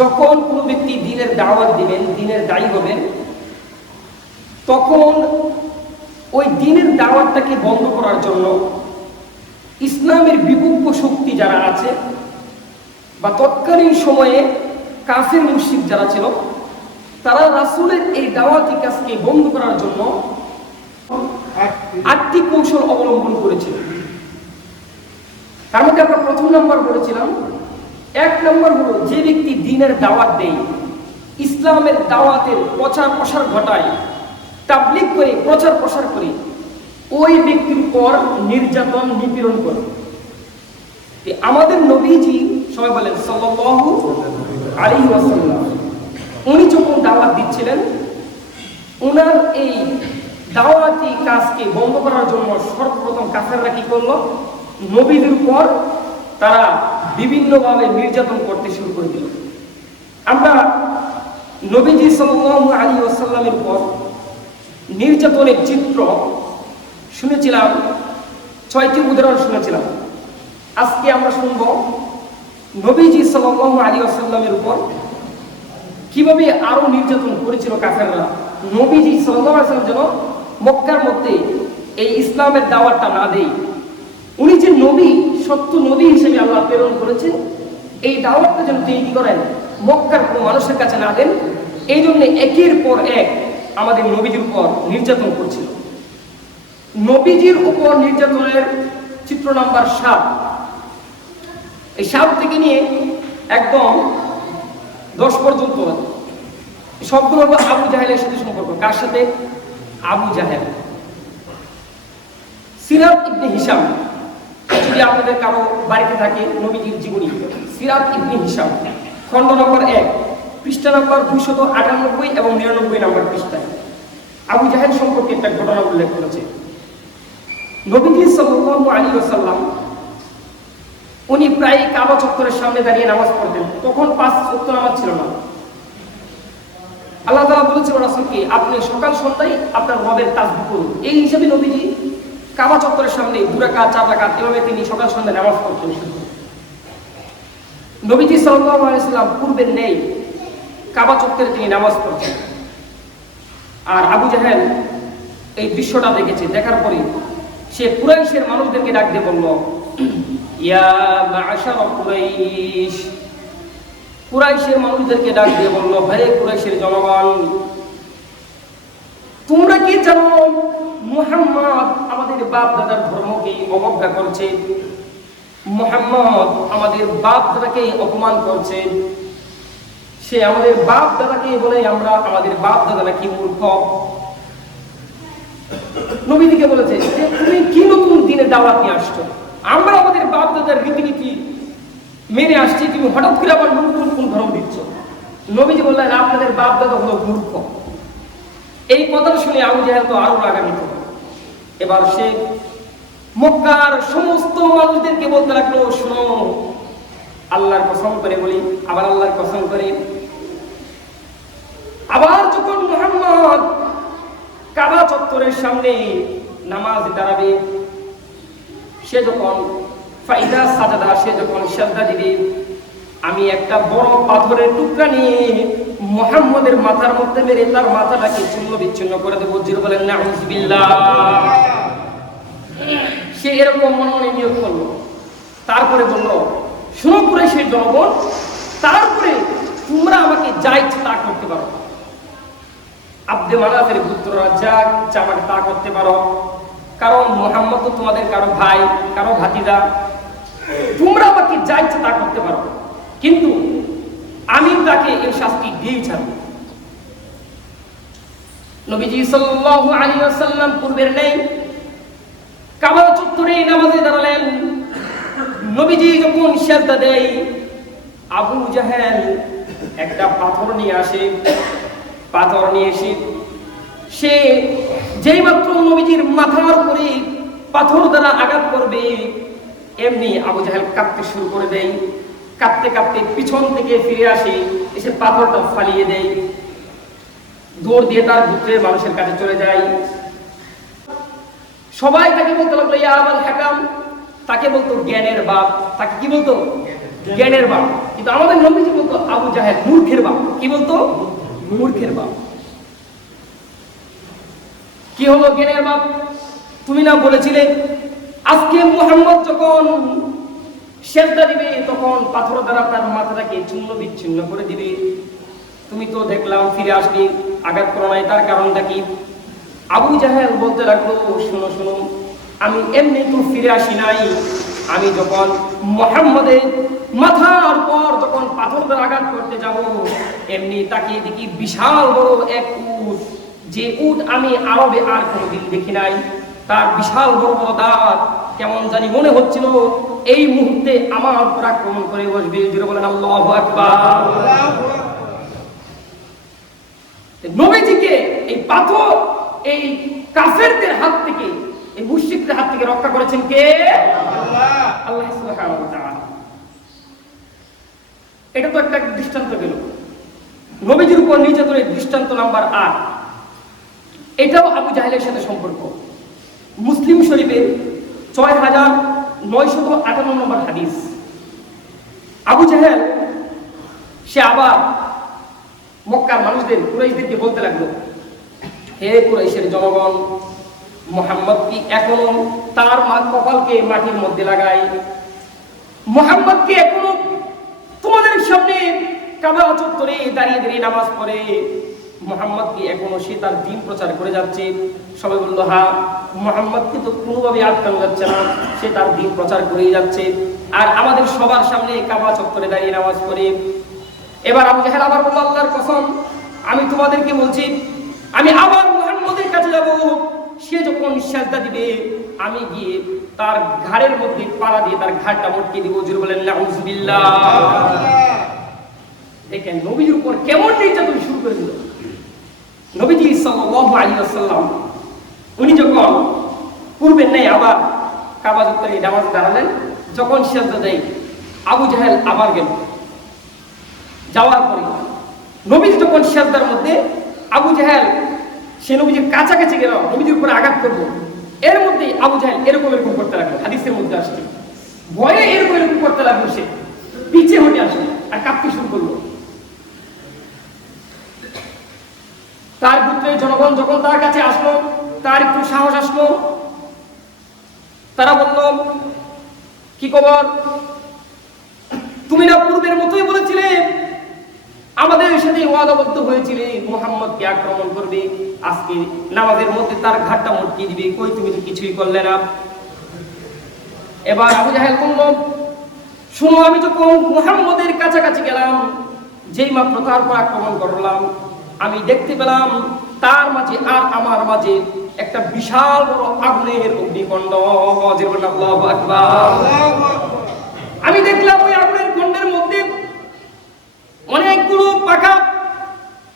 যখন কোনো ব্যক্তি দ্বীনের দাওয়াত দিবেন, দ্বীনের দায়ী হবেন, তখন ওই দ্বীনের দাওয়াতটাকে বন্ধ করার জন্য ইসলামের বিপক্ষ শক্তি যারা আছে বা তৎকালীন সময়ে কাফের মুশরিক যারা ছিল, তারা রাসূলের এই দাওয়াতি কাজকে বন্ধ করার জন্য 8টি কৌশল অবলম্বন করেছিল। তার মধ্যে আমরা প্রথম নাম্বার বলেছিলাম, 1 নম্বর হলো যে ব্যক্তি দ্বীনের দাওয়াত দেয়, ইসলামের দাওয়াতের প্রচার প্রসার ঘটায়, তাবলীগ করে, প্রচার প্রসার করে, ওই ব্যক্তির উপর নির্যাতন নিপীড়ন করে। আমাদের নবীজি, সবাই বলেন সাল্লাল্লাহু আলাইহি ওয়াসাল্লাম, উনি যখন দাওয়াত দিচ্ছিলেন, ওনার এই দাওয়াতি কাজকে বন্ধ করার জন্য সর্বপ্রথম কাফেররা কি করলো? নবীদের উপর তারা বিভিন্নভাবে নির্যাতন করতে শুরু করে দিল। আমরা নবীজি সাল্লাল্লাহু আলাইহি ওয়াসাল্লামের উপর নির্যাতনের চিত্র শুনেছিলাম, 6টি উদাহরণ শুনেছিলাম। আজকে আমরা শুনব নবীজি সাল্লাল্লাহু আলাইহি ওয়াসাল্লামের উপর কিভাবে আরো নির্যাতন করেছিল কাফেররা। নবীজি সাল্লাল্লাহু আলাইহি ওয়াসাল্লাম যেন মক্কার মধ্যে এই ইসলামের দাওয়াতটা না দেয়। উনি যে নবী, সত্য নবী হিসেবে আল্লাহ প্রেরণ করেছেন, এই দাওয়াতটা যেন তিনি কি করেন, মক্কার কোনো মানুষের কাছে না দেন, এই জন্য একের পর এক আমাদের নবীজির উপর নির্যাতন করছিল। নবীজির উপর নির্যাতনের চিত্র নাম্বার 7। এই 7 থেকে নিয়ে একদম 10 পর্যন্ত সবগুলো হলো আবু জাহেলের সাথে সম্পর্ক। কার সাথে? আবু জাহেল। সিরাত ইবনে হিশাম, যদি আপনাদের কারো বাড়িতে থাকে নবীজির জীবনী, সিরাত ইবনে হিশাম, খণ্ড নম্বর 1, পৃষ্ঠা নম্বর 298 এবং 99 নম্বর পৃষ্ঠায় আবু জাহেল সম্পর্কে একটা ঘটনা উল্লেখ করেছে। নবীজি সাল্লাল্লাহু আলাইহি ওয়াসাল্লাম উনি প্রায় কাবা চত্বরের সামনে দাঁড়িয়ে নামাজ পড়তেন। তখন 5 ওয়াক্ত নামাজ ছিল না। আল্লাহ তাআলা বলেছিলেন রাসূলকে, আপনি সকাল সন্ধ্যায় আপনার রবের তাসবিহ করুন। এই হিসাবে নবীজি কাবা চত্বরের সামনে 2 রাকাত 4 রাকাত এভাবে তিনি সকাল সন্ধ্যায় নামাজ পড়তেন। নবীজি সাল্লাল্লাহু আলাইহি ওয়াসাল্লাম পূর্বের নেই কাবা চত্বরে তিনি নামাজ পড়তেন। আর আবু জাহেল এই দৃশ্যটা দেখেছে। দেখার পরে সে কুরাইশের মানুষদেরকে ডাক দিয়ে বলল, ইয়া মা'শার কুরাইশ, কুরাইশের মানুষদেরকে ডাক দিয়ে বলল, হে কুরাইশের জনগণ, তোমরা কি জানো মুহাম্মদ আমাদের বাপ দাদার ধর্মকে অবজ্ঞা করছে, মুহাম্মদ আমাদের বাপ দাদাকে অপমান করছে, সে আমাদের বাপ দাদাকে বলে আমরা আমাদের বাপ দাদা নাকি মূর্খ। নবীজিকে বলেছে যে তুমি কি নতুন দিনের দাওয়াত নিয়ে আসছো, আমরা আমাদের বাপ দাদার রীতিনীতি মেনে আসছি, তুমি হঠাৎ করে আবার নতুন কোন ধর্ম দিচ্ছ। নবীজি বললেন আপনাদের বাপ দাদা হলো মূর্খ। এই কথাটা শুনে আবু জাহেল তো আরো রাগান্বিত। এবার সে মক্কার সমস্ত মানুষদেরকে বলতে লাগলো, শোনো, আল্লাহর কসম করে বলি, আবার আল্লাহর কসম করে, আবার যখন মুহাম্মদ কাবা চত্বরের সামনে নামাজ দাঁড়াবে, সে যখন ফাইদা সাজাদা, সে যখন সিজদা দিবে, আমি একটা বড় পাথরের টুকরা নিয়ে মুহাম্মদের মাথার মধ্যে মেরে তার মাথাটাকে চূর্ণ বিচ্ছিন্ন করে দেবো। জির বলেন নাউযুবিল্লাহ। সে এরকম মনে মনে নিয়োগ করলো। তারপরে বলল, শোনো কুরাইশের জনগণ, তারপরে তোমরা আমাকে যা ইচ্ছে তা করতে পারো, আব্দে মানাফের পুত্ররা যা ইচ্ছা আমাকে তা করতে পারো, কারণ মুহাম্মদ তো তোমাদের কারো ভাই, কারো ভাতিজা, তোমরা আমাকে যা ইচ্ছা তা করতে পারো, কিন্তু আমি তাকে এর শাস্তি দিয়েই ছাড়ব। নবীজি সাল্লাল্লাহু আলাইহি ওয়াসাল্লাম পূর্বের নেই কাবা চত্বরে নামাজে দাঁড়ালেন। নবীজি যখন সিজদা দেয়, আবু জাহেল একটা পাথর নিয়ে আসে। পাথর নিয়ে এসে সে যেই মাত্র নবীজির মাথার উপরে পাথর দ্বারা আঘাত করবে, এমনি আবু জাহেল কাঁপতে শুরু করে দেয়। কাঁপতে কাঁপতে পিছন থেকে ফিরে আসে, এসে পাথরটা ফালিয়ে দেয়, দৌড় দিয়ে তার গোত্রের মানুষের কাছে চলে যায়। সবাই তাকে বলতে লাগলো ইয়া আবুল হাকাম, তাকে বলতো জ্ঞানের বাপ। তাকে কি বলতো? জ্ঞানের বাপ। কিন্তু আমাদের নবীজি বলতো আবু জাহেল মূর্খের বাপ। কি বলতো? মূর্খের বাপ। কি হলো জ্ঞানের বাপ? তুমি না বলেছিলে আজকে মুহাম্মদ যখন সেজদা দিবে তখন পাথর দ্বারা তার মাথাটাকে চূর্ণ বিচ্ছিন্ন করে দিবে। তুমি তো দেখলাম ফিরে আসলি, আঘাত করো নাই, তার কারণটা কি? আবু জাহেল বলতে লাগলো, শোনো শোনো, আমি এমনি তো ফিরে আসি নাই। আমি যখন মুহাম্মদের মাথার পর যখন পাথর দ্বারা আঘাত করতে যাব, এমনি তাকিয়ে দেখি বিশাল বড় এক উট, যে উট আমি আরবে আর কোনোদিন দেখি নাই। তার বিশাল বড় বড় দাঁত, কেমন জানি মনে হচ্ছিল এই মুহূর্তে আমার উপর আক্রমণ করে বসবে। জোরে বলেন আল্লাহু আকবার। নবীজিকে এই পাথর, এই কাফেরদের হাত থেকে, এই মুশরিকদের হাত থেকে রক্ষা করেছেন কে? আল্লাহ সুবহানাহু ওয়া তাআলা। এটা তো একটা দৃষ্টান্ত গেল। নবীজির উপর নির্যাতনের দৃষ্টান্ত নাম্বার 8, এটাও আবু জাহেলের সাথে সম্পর্ক। মুসলিম শরীফের 6958 নম্বর হাদিস। আবু জাহেল সে আবার মক্কার মানুষদের, কুরাইশদেরকে বলতে লাগলো, হে কুরাইশের জনগণ, মুহাম্মদ কি এখনো তার কপালকে মাটির মধ্যে লাগায়? মুহাম্মদ কি এখনো তোমাদের সামনে কাবা চত্বরে দাঁড়িয়ে দাঁড়িয়ে নামাজ পড়ে? মুহাম্মদ কি এখনো সে তার দ্বীন প্রচার করে যাচ্ছে? সবাই বলল, হ্যাঁ, মুহাম্মদকে তো কোনোভাবে আটকানো যাচ্ছে না, সে তার দ্বীন প্রচার করেই যাচ্ছে, আর আমাদের সবার সামনে কাবা চত্বরে দাঁড়িয়ে নামাজ পড়ে। এবার আবু জাহেল আবার বলল, আল্লাহর কসম, আমি তোমাদেরকে বলছি, আমি আবার মুহাম্মদের কাছে যাব। সে যখন সিজদা দিবে, আমি গিয়ে তার ঘাড়ের মধ্যে পাড়া দিয়ে তার ঘাড়টা মটকে দিব। জোরে বলেন নাউজুবিল্লাহ। দেখেন নবীর উপর কেমন নির্যাতন শুরু করে দিল। নবীজি সাল্লাল্লাহু আলাইহি ওয়াসাল্লাম উনি যখন পূর্বের নেই আবার কাবা চত্বরে নামাজ দাঁড়ালেন, যখন সিজদা দেয় আবু জাহেল আবার গেল। যাওয়ার পরে নবীজি যখন সিজদার মধ্যে, আবু জাহেল সে নবীজির কাছাকাছি গেল, নবীজির উপরে আঘাত করবো, এর মধ্যে আবু জাহেল এরকম এরকম করতে লাগলো। হাদিসের মধ্যে আসছে ভয়ে এরকম এরকম করতে লাগলো, সে পিছিয়ে হটে আসলো আর কাঁপতে শুরু করলো। তার পুত্রের জনগণ যখন তার কাছে আসলো, তার একটু সাহস আসলো। তারা বলল, কি খবর? তুমি না পূর্বের মতোই বলেছিলে, আমাদের সাথে ওয়াদাবদ্ধ হয়েছিলে মুহাম্মদকে আক্রমণ করবে, আজকে নামাজের মধ্যে তার ঘাটটা মটকে দিবে, কই তুমি তো কিছুই করলে না। এবার আবু জাহেল বলল, শুনো, আমি যখন মুহাম্মদের কাছাকাছি গেলাম, যেই মাত্র তার উপর আক্রমণ করলাম, আমি দেখতে পেলাম তার মাঝে আর আমার মাঝে একটা বিশাল বড় আগুনের অগ্নিকুণ্ড। আল্লাহু আকবার। আমি দেখলাম ওই আগুনের কুণ্ডের মধ্যে অনেকগুলো পাখা।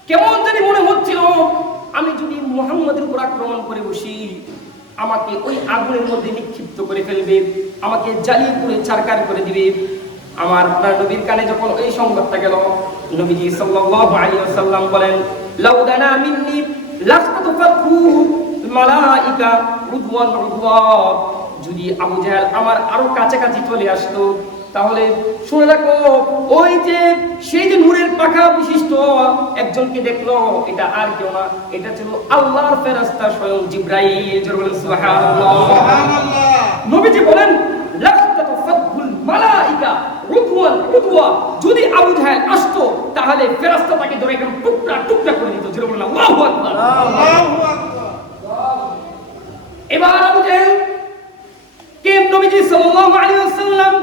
কেমন জানি মনে হচ্ছিল আমি যদি মুহাম্মদের উপর আক্রমণ করে বসি, আমাকে ওই আগুনের মধ্যে নিক্ষিপ্ত করে ফেলবে, আমাকে জ্বালিয়ে পুড়ে ছারখার করে দিবে। আমার আপনার নবীর কানে যখন এই সংবাদটা গেল, নবীজি সাল্লাল্লাহু আলাইহি ওয়াসাল্লাম বলেন, লাউদানা মিন্নি লাস্তাতফাতহু মালাইকা উদওয়ান উদওয়া। যদি আবু জাহেল আমার আরো কাছাকাছি চলে আসতো, তাহলে শুনে রাখো, ওই যে সেই যে নূরের পাখা বিশিষ্ট একজনকে দেখলো, এটা আর কেউ না, এটা ছিল আল্লাহর ফেরেশতা স্বয়ং জিবরাইল। জোরে বলেন সুবহানাল্লাহ। নবীজি বলেন, লাস্তাতফাতহুল মালাইকা উদওয়ান উদওয়া। যদি আবু জাহেল আসতো, তাহলে ফেরেশতা তাকে ধরে একদম টুকরা টুকরা করে দিত। জোরে বলেন আল্লাহু আকবার। আল্লাহু আকবার। এবার আবু জাহেল কে নবীজি সাল্লাল্লাহু আলাইহি ওয়াসাল্লাম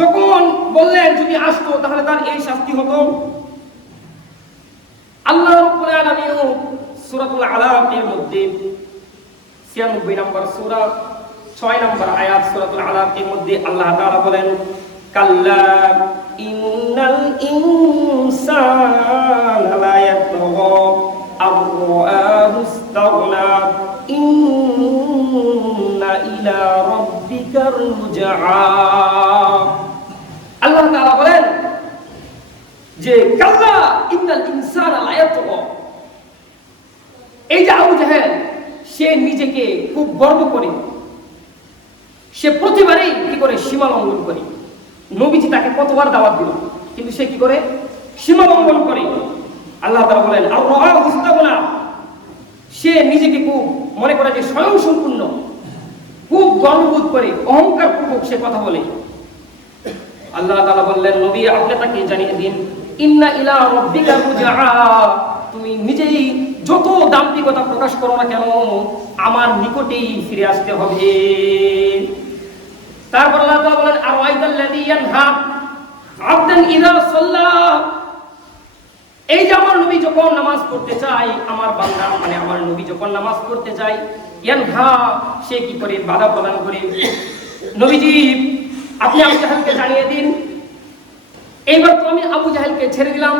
যখন বললেন যদি আসতো তাহলে তার এই শাস্তি হতো, আল্লাহ রাব্বুল আলামিন সূরাতুল আলাক এর মধ্যে 96 নম্বর সূরা 6 নম্বর আয়াত সূরাতুল আলাক এর মধ্যে আল্লাহ তাআলা বলেন, কাল্লা ইন্নাল ইনসানা লা ইয়াতগা আররাআহু ইসতাগনা ইন্না ইলা রাব্বিকার রুজআ। আল্লাহ তাআলা বলেন যে কাল্লা ইন্নাল ইনসানা লা ইয়াতগা। এই যে আবু জাহেল, সে নিজেকে খুব গর্ব করে, সে প্রতিবারেই কি করে সীমা লঙ্ঘন করে। নবীজি তাকে কতবার দাওয়াত দিল, কিন্তু সে কি করে? সীমা লঙ্ঘন করে। আল্লাহ তাআলা বলেন সে নিজেকে খুব মনে করে যে স্বয়ং সম্পূর্ণ, খুব গর্ববোধ করে, অহংকার পূর্বক সে কথা বলে। আল্লাহ তাআলা বললেন, নবী আপনি তাকে জানিয়ে দিন, ইন্না ইলা রাব্বিকা রুজআ, তুমি নিজেই যত দাম্ভিকতা প্রকাশ করো না কেন, আমার নিকটেই ফিরে আসতে হবে। তারপর আল্লাহ তাআলা বলেন, আরাইতাল্লাযী ইয়ানহা আবদান ইযা সাল্লা, এই যে আমার নবী যখন নামাজ পড়তে চায়, আমার বান্দা মানে আমার নবী যখন নামাজ পড়তে চায়, ইয়ানহা সে কি করে? বাধা প্রদান করে। নবীজি আপনি আবু জাহেলকে জানিয়ে দিন, এইবার তো আমি আবু জাহেলকে ছেড়ে দিলাম,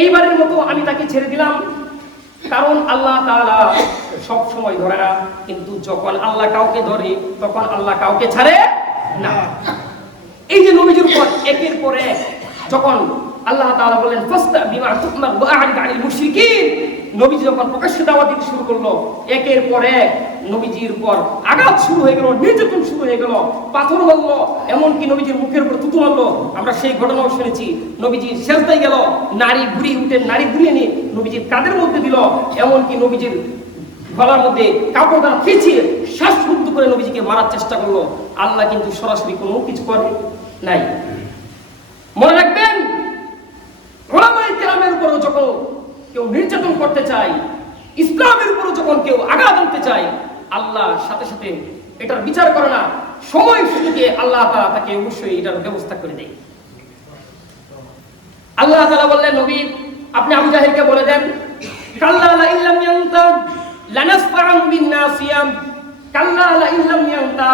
এইবারের মতো আমি তাকে ছেড়ে দিলাম, কারণ আল্লাহ তাআলা সব সময় ধরে না, কিন্তু যখন আল্লাহ কাউকে ধরে তখন আল্লাহ কাউকে ছাড়ে না। এই যে নবীজির উপর একের পর এক যখন আল্লাহ তাআলা বলেন ফাস্তা বিমা তুমার ওয়া আ'রিদ আনিল মুশরিকিন, নবীজি যখন প্রকাশ্যে দাওয়াত দিতে শুরু করলো, একের পর এক নবীজির উপর আঘাত শুরু হয়ে গেল, নির্যাতন শুরু হয়ে গেল, পাথর মারলো, এমনকি নবীজির মুখের উপর থুতু মারলো। আমরা সেই ঘটনাও শুনেছি। নবীজি সেজদায় গেল, নারী বুড়ি উঠে নারী বুড়িয়ে নিয়ে নবীজির কাঁধের মধ্যে দিল, এমনকি নবীজির গলার মধ্যে কাপড়টা পেঁচিয়ে শ্বাসরুদ্ধ করে নবীজিকে মারার চেষ্টা করলো। আল্লাহ কিন্তু সরাসরি কোনো কিছু করে নাই। মনে রাখবেন, উলামায়ে কেরামের উপরও যখন কেউ নির্যাতন করতে চায়, ইসলামের উপরও যখন কেউ আঘাত আনতে চায়, আল্লাহ সাথে সাথে এটার বিচার করে না, সময় সুযোগে আল্লাহ তাআলা তাকে অবশ্যই এটার ব্যবস্থা করে দেয়। আল্লাহ তাআলা বললেন, নবী আপনি আবু জাহেলকে বলে দেন, কাল্লা লা ইল্লাম ইয়ান্তা লানাসফা'আন বিন-নাসিয়া, কাল্লা লা ইল্লাম ইয়ান্তা,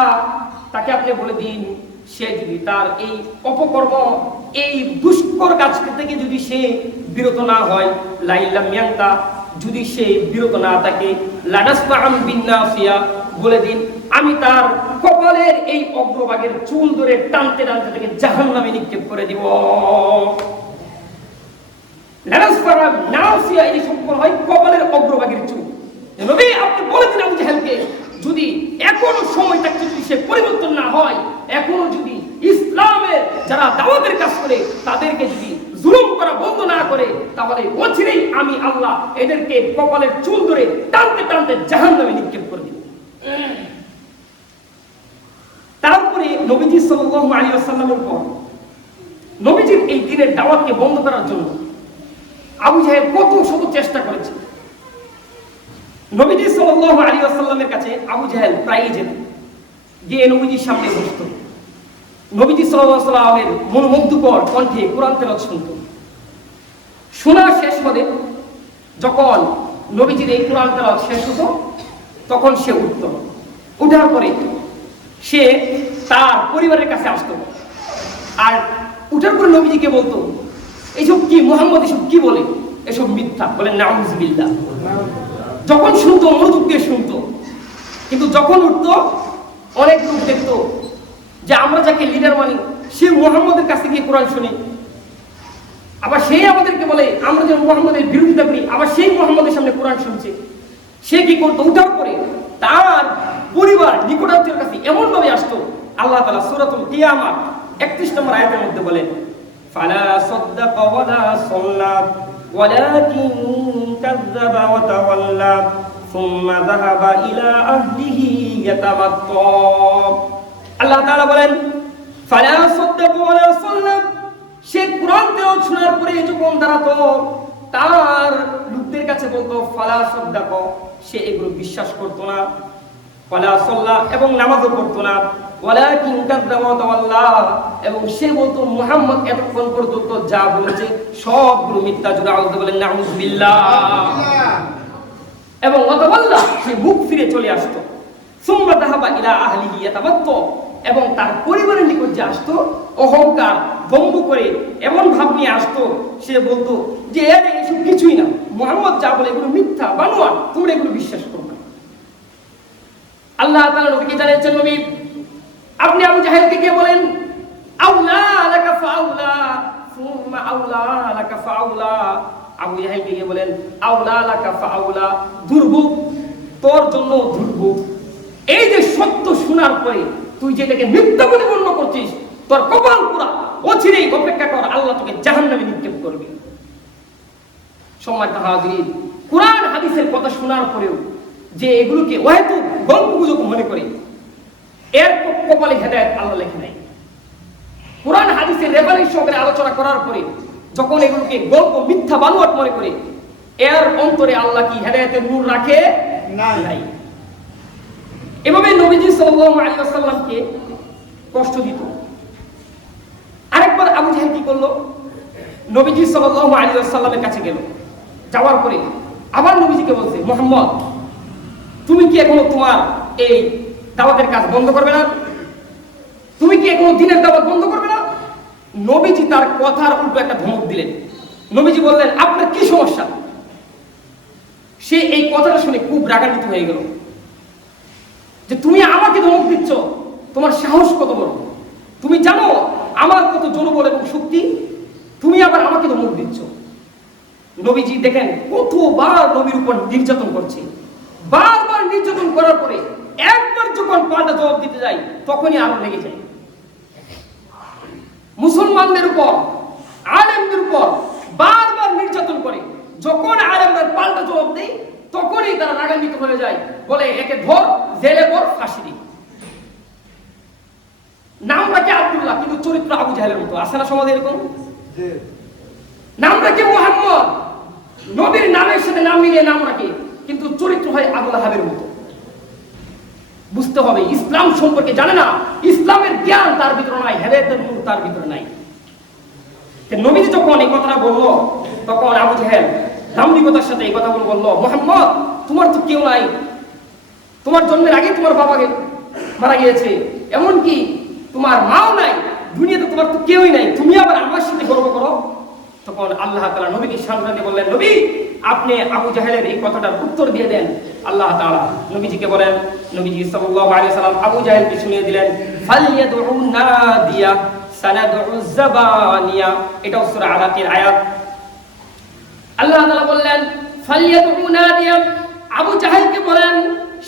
তাকে আপনি বলে দিন, সে যদি তার এই অপকর্ম, এই দুষ্কর কাজ থেকে যদি সে বিরত না হয়, লা ইল্লাম ইয়ান্তা, যদি সে বিরত না থাকে, লানাসফা'আন বিন-নাসিয়া, বলে দিন আমি তার কপালের এই অগ্রভাগের চুল ধরে টানতে টানতে তাকে জাহান্নামে নিক্ষেপ করে দিব। লানাসফা'আন নাসিয়া এই সম্পর্ক হয় কপালের অগ্রভাগের চুল। নবী আপনি বলে দিন আবু জাহেলকে, যদি এখনো সময় থাকতে যদি সে পরিবর্তন না হয়, এখনো যদি ইসলামের যারা দাওয়াতের কাজ করে তাদেরকে যদি জুলুম করা বন্ধ না করে, তাহলে অচিরেই আমি আল্লাহ এদেরকে কপালের চুল ধরে টানতে টানতে জাহান্নামে নিক্ষেপ করে দিব। তারপরে নবীজি সাল্লাল্লাহু আলাইহি ওয়াসাল্লামের পর নবীজির এই দ্বীনের দাওয়াতকে বন্ধ করার জন্য আবু জাহেল কত শত চেষ্টা করেছে। নবীজি সাল্লাল্লাহু আলাইহি ওয়াসাল্লামের কাছে আবু জাহেল প্রায়ই যেত, গিয়ে নবীজির সামনে বসত, নবীজি সাল্লাল্লাহু আলাইহি ওয়াসাল্লামের মনোমুগ্ধকর কণ্ঠে কোরআন তেলাওয়াত শুনত। শোনা শেষ হলে যখন নবীজির এই কোরআন তেলাওয়াত শেষ হতো, তখন সে উঠত, উঠার পরে সে তার পরিবারের কাছে আসতো, আর উঠার পরে নবীজিকে বলতো, এইসব কি মুহাম্মদ, এসব কি বলে, এসব মিথ্যা, বলেন নাউযুবিল্লাহ। যখন শুনতো মনোযোগ দিয়ে শুনতো, কিন্তু যখন উঠতো অনেক লোক দেখতো যে আমরা যাকে লিডার মানি সে মুহাম্মদের কাছে গিয়ে কোরআন শুনি, আবার সেই আমাদেরকে বলে আমরা যেন মুহাম্মদের বিরোধিতা করি, আবার সেই মুহাম্মদের সামনে কোরআন শুনছে। সে কি করতো, উঠার পরে তার পরিবার নিকটাত্মীয়ের কাছে এমন ভাবে আসতো, আল্লাহ তাআলা সূরাতুল কিয়ামা 31 নম্বর আয়াতের মধ্যে বলেন, ফালা সাদ্দাকা ওয়ালা সাল্লা ওয়ালাকিন কাযযাবা ওয়া তাওয়াল্লা সুম্মা যাহাবা ইলা আহলিহি ইয়াতামাত্তা। আল্লাহ তাআলা বলেন, ফালা সাদ্দাকা ওয়ালা সাল্লা, সে কোরআন তেলাওয়াত শোনার পরে যখন দাঁড়াতো, তার লোকদের কাছে বলতো ফালা সাদ্দাকা, সে এগুলো বিশ্বাস করতো না, ওয়ালা সাল্লা এবং নামাজও পড়তো না, ওয়ালাকিন কাযযাবা ওয়া তাওয়াল্লা, এবং সে বলতো মুহাম্মদ এতক্ষণ পর্যন্ত যা বলেছে সবগুলো মিথ্যা। জোরে আওয়াজ দিয়ে বলেন নাউযুবিল্লাহ। এবং ওয়া তাওয়াল্লা, সে মুখ ফিরে চলে আসতো। সুম্মা যাহাবা ইলা আহলিহি ইয়াতামাত্তা, এবং তার পরিবারের নিকট যে আসতো, অহংকার দম্ভ করে এমন ভাব নিয়ে আসতো, সে বলতো যে এসব কিছুই না, মুহাম্মদ যা বলে এগুলো মিথ্যা বানোয়াট, তোমরা এগুলো বিশ্বাস করো না। আল্লাহ তাআলা নবীকে জানিয়েছেন, নবী আপনি আবু জাহেলকে গিয়ে বলেন, আউলা লাকা ফাউলা সুম্মা আউলা লাকা ফাউলা। আবু জাহেলকে গিয়ে বলেন, আউলা লাকা ফাউলা, দুর্ভোগ তোর জন্য দুর্ভোগ। এই যে সত্য শোনার পরে তুই যেটাকে মিথ্যা বলে গণ্য করছিস, তোর কপাল পুরা, অচিরেই অপেক্ষা কর, আল্লাহ তোকে জাহান্নামে নিক্ষেপ করবে। সম্মানিত হাজিরিন, কুরআন হাদিসের কথা শোনার পরেও যে এগুলোকে হয়তো গল্পগুজব মনে করে, এর কপালে হেদায়েত আল্লাহ লেখে নাই। কুরআন হাদিসের রেফারেন্স সহকারে আলোচনা করার পরে যখন এগুলোকে গল্প, মিথ্যা, বানোয়াট মনে করে, এর অন্তরে আল্লাহ কি হেদায়েতের নূর রাখে নাই। এভাবে নবীজি সাল্লাল্লাহু আলাইহি ওয়াসাল্লামকে কষ্ট দিত। আরেকবার আবু জাহেল কি করলো, নবীজি সাল্লাল্লাহু আলাইহি ওয়াসাল্লামের কাছে গেল, যাওয়ার পরে আবার নবীজিকে বলছে, মুহাম্মদ তুমি কি এখনো তোমার এই দাওয়াতের কাজ বন্ধ করবে না? তুমি কি এখনো দ্বীনের দাওয়াত বন্ধ করবে না? নবীজি তার কথার উল্টো একটা ধমক দিলেন। নবীজি বললেন, আপনার কি সমস্যা? সে এই কথাটা শুনে খুব রাগান্বিত হয়ে গেল, যে তুমি আমাকে ধমক দিচ্ছ, তোমার সাহস কত বড়, তুমি জানো আমার কত জনবল এবং শক্তি, তুমি আবার আমাকে ধমক দিচ্ছ। নবীজি দেখেন কতবার নবীর উপর নির্যাতন করছে, বারবার নির্যাতন করার পরে একবার যখন পাল্টা জবাব দিতে যায় তখনই আরো লেগে যায়। মুসলমানদের উপর, আলেমদের উপর বারবার নির্যাতন করে, যখন আলেমরা পাল্টা জবাব দেয় তখনই তারা রাগান্বিত হয়ে যায়, বলে একে ধর, জেলে পর, ফাঁসি দিই। নাম রাখে আব্দুল্লাহ, কিন্তু চরিত্র আবু জাহেলের মতো। আছে না সমাজে এরকম? নাম রাখে মুহাম্মদ, নবীর নামের সাথে নাম মিলিয়ে নাম রাখে, কিন্তু চরিত্র হয় আবু লাহাবের মতো। বুঝতে হবে, ইসলাম সম্পর্কে জানে না, ইসলামের জ্ঞান তার ভিতরে নাই, হেদায়েতের নূর তার ভিতরে নাই। নবীজি যখন এই কথাটা বললো, তখন আবু জাহেল দাম্ভিকতার সাথে এই কথাগুলো বললো, মুহাম্মদ তোমার তো কেউ নাই, তোমার জন্মের আগে তোমার বাবাকে মারা গিয়েছে, এমনকি তোমার মাও নাই, দুনিয়াতে তোমার তো কেউই নাই, তুমি আবার আমার সাথে গর্ব করো। তখন আল্লাহ তাআলা নবীকে সান্ত্বনা দিয়ে বললেন, নবী আপনি আবু জাহেলের এই কথাটার উত্তর দিয়ে দেন। আল্লাহ তাআলা নবীজিকে বলেন, নবীজি সাল্লাল্লাহু আলাইহি ওয়াসাল্লাম আবু জাহেলকে শুনিয়ে দিলেন, ফালইয়াদউ নাদিয়া সানাদউ যাবানিয়া। এটা সূরা আলাকের আয়াত। আল্লাহ তাআলা বললেন, ফালইয়াদউ নাদিয়া, আবু জাহেলকে বলেন,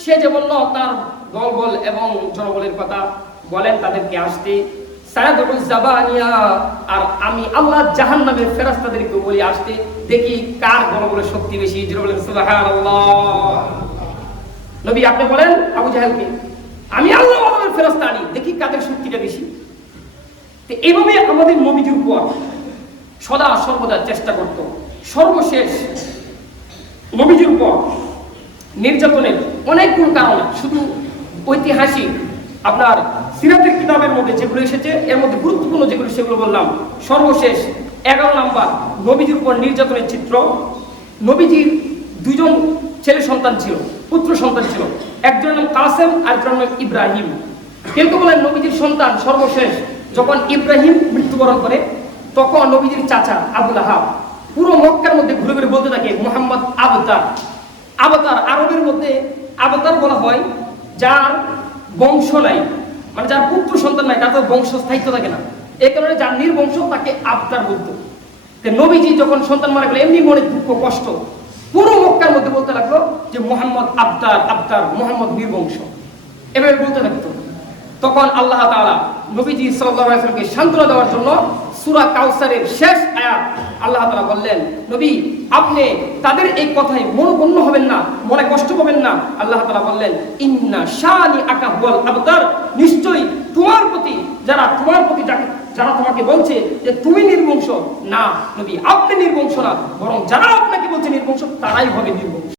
সে যে বলল তার দলবল এবং জনবলের কথা, বলেন তাদেরকে আসতে, সানাদউ যাবানিয়া, আর আমি আল্লাহ জাহান্নামের ফেরেশতাদেরকে বলি আসতে, দেখি কার দলবলের শক্তি বেশি। জোরে বলেন সুবহানাল্লাহ। নবী আপনি বলেন আবু জাহেলকে, আমি আল্লাহ ওয়ালার ফেরেশতা আনি, দেখি কাদের শক্তিটা বেশি। তো এইভাবে আমাদের নবীজির উপর সদা সর্বদা চেষ্টা করত। সর্বশেষ নবীজির উপর নির্যাতনের অনেকগুলো কারণ, শুধু ঐতিহাসিক আপনার সিরাতের কিতাবের মধ্যে যেগুলো এসেছে, এর মধ্যে গুরুত্বপূর্ণ যেগুলো সেগুলো বললাম। সর্বশেষ 11 নাম্বার, নবীজির উপর নির্যাতনের চিত্র। নবীজির দুইজন ছেলে সন্তান ছিল, পুত্র সন্তান ছিল, একজনের নাম কাসেম আর একজনের নাম ইব্রাহিম। কেউ কেউ বলেন নবীজির সন্তান সর্বশেষ যখন ইব্রাহিম মৃত্যুবরণ করে, তখন নবীজির চাচা আবু লাহাব পুরো মক্কার মধ্যে ঘুরে ঘুরে বলতে থাকে, মুহাম্মদ আবতার। আবতার আরবের মধ্যে আবতার বলা হয় যার বংশ নাই, মানে যার পুত্র সন্তান নাই, তার তো বংশ স্থায়িত্ব থাকে না, এই কারণে যার নির্বংশ তাকে আবতার বলতো। নবীজি যখন সন্তান মারা গেল, এমনি মনে দুঃখ কষ্ট, পুরো মক্কার মধ্যে বলতে লাগলো যে মুহাম্মদ আবতার, আবতার, মুহাম্মদ নির্বংশ, এভাবে বলতে লাগতো। তখন আল্লাহ তাআলা নবীজি সাল্লাল্লাহু আলাইহি ওয়াসাল্লামকে সান্ত্বনা দেওয়ার জন্য সূরা কাউসারের শেষ আয়াত আল্লাহ তাআলা বললেন, নবী আপনি তাদের এই কথায় মনোক্ষুণ্ণ হবেন না, মনে কষ্ট পাবেন না। আল্লাহ তাআলা বললেন, ইন্না শানি আকা হুয়াল আবতার, নিশ্চয়ই তোমার প্রতি যারা তোমাকে বলছে যে তুমি নির্বংশ, না নবী আপনি নির্বংশ না, বরং যারা আপনাকে বলছে নির্বংশ তারাই হবে নির্বংশ।